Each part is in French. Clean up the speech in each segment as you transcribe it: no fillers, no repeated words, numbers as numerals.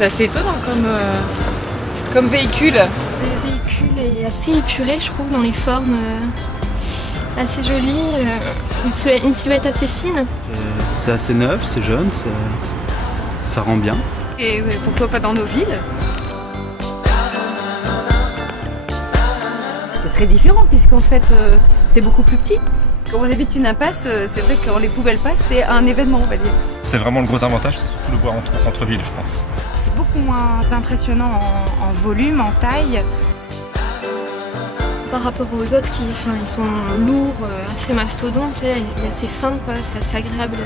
C'est assez étonnant comme véhicule. Le véhicule est assez épuré, je trouve, dans les formes, assez joli, une silhouette assez fine. C'est assez neuf, c'est jeune, ça rend bien. Et pourquoi pas dans nos villes? C'est très différent puisqu'en fait c'est beaucoup plus petit. Quand on habite une impasse, c'est vrai que quand les poubelles passent, c'est un événement, on va dire. C'est vraiment le gros avantage, c'est surtout le voir en centre-ville, je pense. C'est beaucoup moins impressionnant en volume, en taille. Par rapport aux autres ils sont lourds, assez mastodontes, il est assez fin, quoi, c'est assez agréable.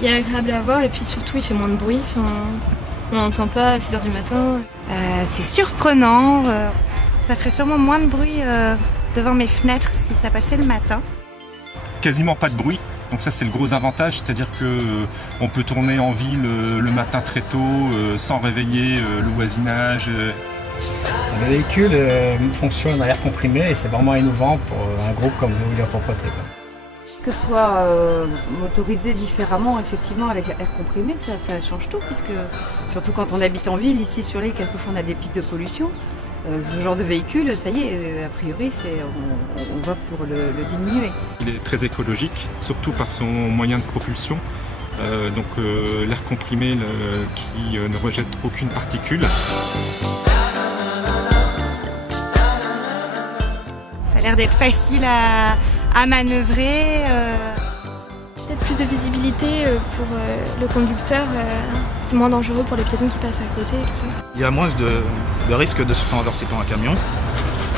Il est agréable à voir et puis surtout il fait moins de bruit. On n'entend pas à 6h du matin. C'est surprenant. Ça ferait sûrement moins de bruit devant mes fenêtres si ça passait le matin. Quasiment pas de bruit. Donc ça c'est le gros avantage, c'est-à-dire que on peut tourner en ville le matin très tôt sans réveiller le voisinage. Le véhicule fonctionne à air comprimé et c'est vraiment innovant pour un groupe comme nous, Wheeler Propreté. Que ce soit motorisé différemment, effectivement, avec l'air comprimé, ça change tout, puisque surtout quand on habite en ville, ici sur l'île, quelquefois on a des pics de pollution. Ce genre de véhicule, ça y est, a priori, on va pour le diminuer. Il est très écologique, surtout par son moyen de propulsion. Donc l'air comprimé qui ne rejette aucune particule. Ça a l'air d'être facile à manœuvrer. Peut-être plus de visibilité pour le conducteur, c'est moins dangereux pour les piétons qui passent à côté et tout ça. Il y a moins de risque de se faire renverser par un camion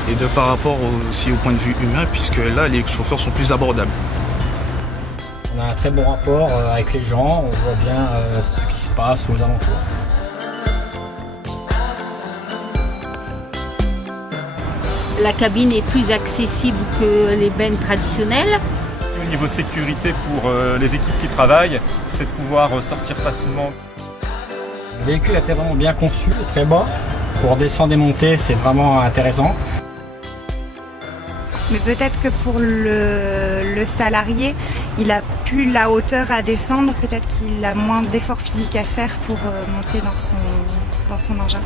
et par rapport aussi au point de vue humain, puisque là les chauffeurs sont plus abordables. On a un très bon rapport avec les gens, on voit bien ce qui se passe aux alentours. La cabine est plus accessible que les bennes traditionnelles. Au niveau sécurité pour les équipes qui travaillent, c'est de pouvoir sortir facilement. Le véhicule était vraiment bien conçu, très bas. Pour descendre et monter, c'est vraiment intéressant. Mais peut-être que pour le salarié, il a plus la hauteur à descendre, peut-être qu'il a moins d'efforts physiques à faire pour monter dans son engin.